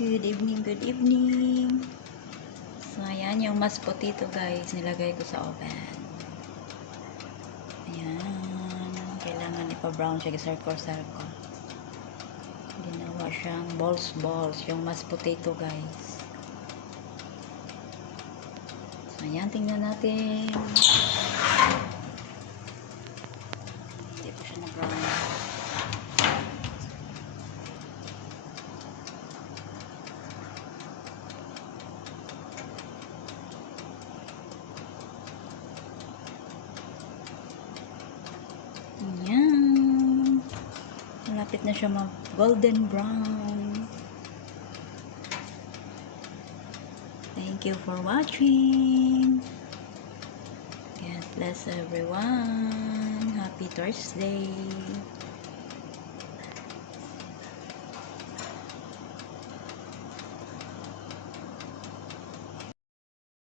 Good evening, good evening. So, ayan yung mashed potato guys. Nilagay ko sa oven. Ayan. Kailangan ipa-brown siya. Circle-circle. Ginawa siyang balls. Yung mashed potato guys. So, ayan. Tingnan natin. Hindi po siya na-brown. Ayan. Malapit na siya mag-golden brown. Thank you for watching. God bless everyone. Happy Thursday.